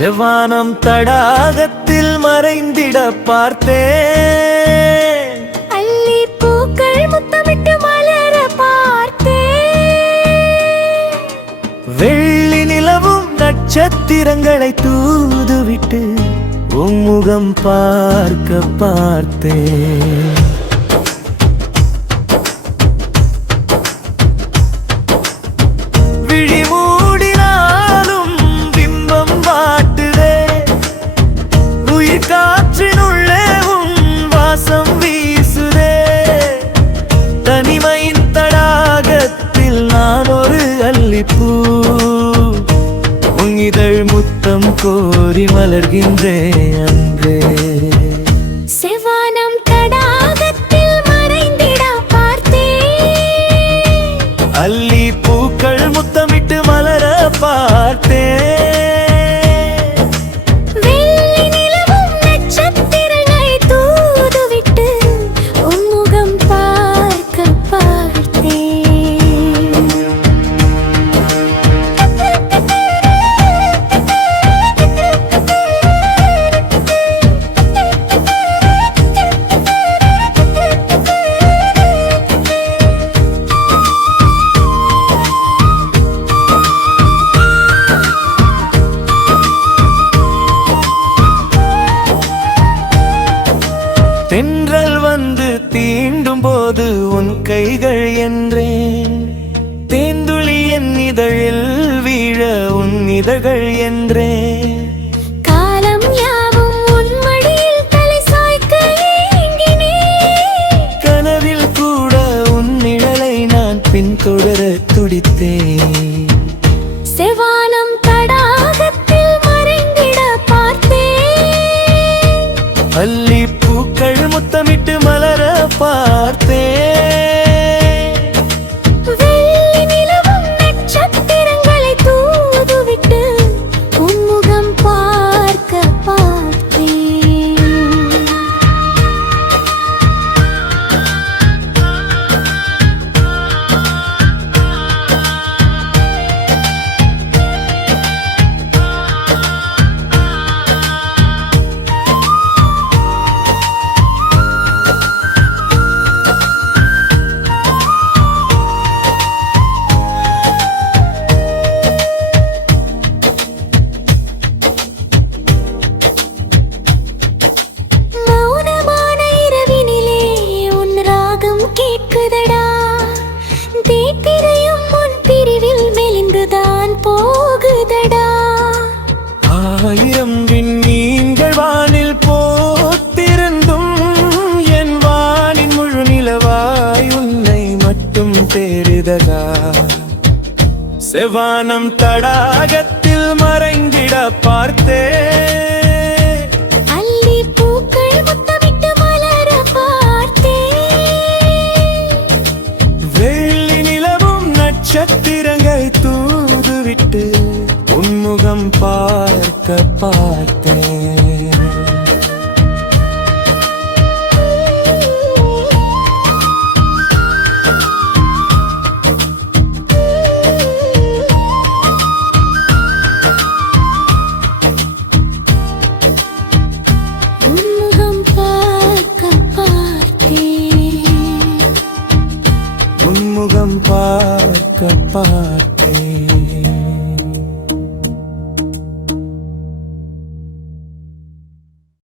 செவ்வானம் தடாகத்தில் மறைந்திட பார்த்தேன். அள்ளி பூக்கள் முத்தமிட்டு மலர பார்த்தேன். வெள்ளி நிலவும் நட்சத்திரங்களை தூதுவிட்டு உம்முகம் பார்க்க பார்த்தேன். காற்றினுள்ளே உன் வாசம் வீசுதே. தனிமையின் தடாகத்தில் நான் ஒரு அல்லிப்பூ. உன் இதழ் முத்தம் கோரி மலர்கின்றேன் அன்றே. செவ்வானம் தடாகத்தில் மறைந்திட பார்த்தேன். அல்லி பூக்கள் முத்தமிட்டு மலர பார்த்தேன். தென்றல் வந்து தீண்டும் போது உன் கைகள் என்றேன். தேந்துளி என் இதழில் வீழ உன் இதழ்கள் என்றேன். காலம் யாவும் உன் மடியில் தலை சாய்க்க ஏங்கினேன். கனவில் கூட உன் நிழலை நான் பின்தொடர துடித்தேன். செவ்வானம் தடாகத்தில் மறைந்திட பார்த்தேன். அல்லி பூக்கள் முத்தமிட்டு மலர பார்த்தேன். வெள்ளி நிலவும் நட்சத்திரங்களை தூதுவிட்டு உன்முகம் பார்க்க பார்த்தேன். கேட்குதடா தேத்திரையும் உன் பிரிவில் மெலிந்துதான் போகுதடா. ஆயிரம் விண்மீன்கள் வானில் போத்திருந்தும் என் வானின் முழு நிலவாய் உன்னை மட்டும் தேறுதடா. செவ்வானம் தடாகத்தில் மறைந்திட பார்த்தேன். நட்சத்திரங்களை தூதுவிட்டு உன்முகம் பார்க்க பார்த்தேன். உன்முகம் பார்க்க பார்த்தேன். உன்முகம் பார்க்க பார்த்தேன்.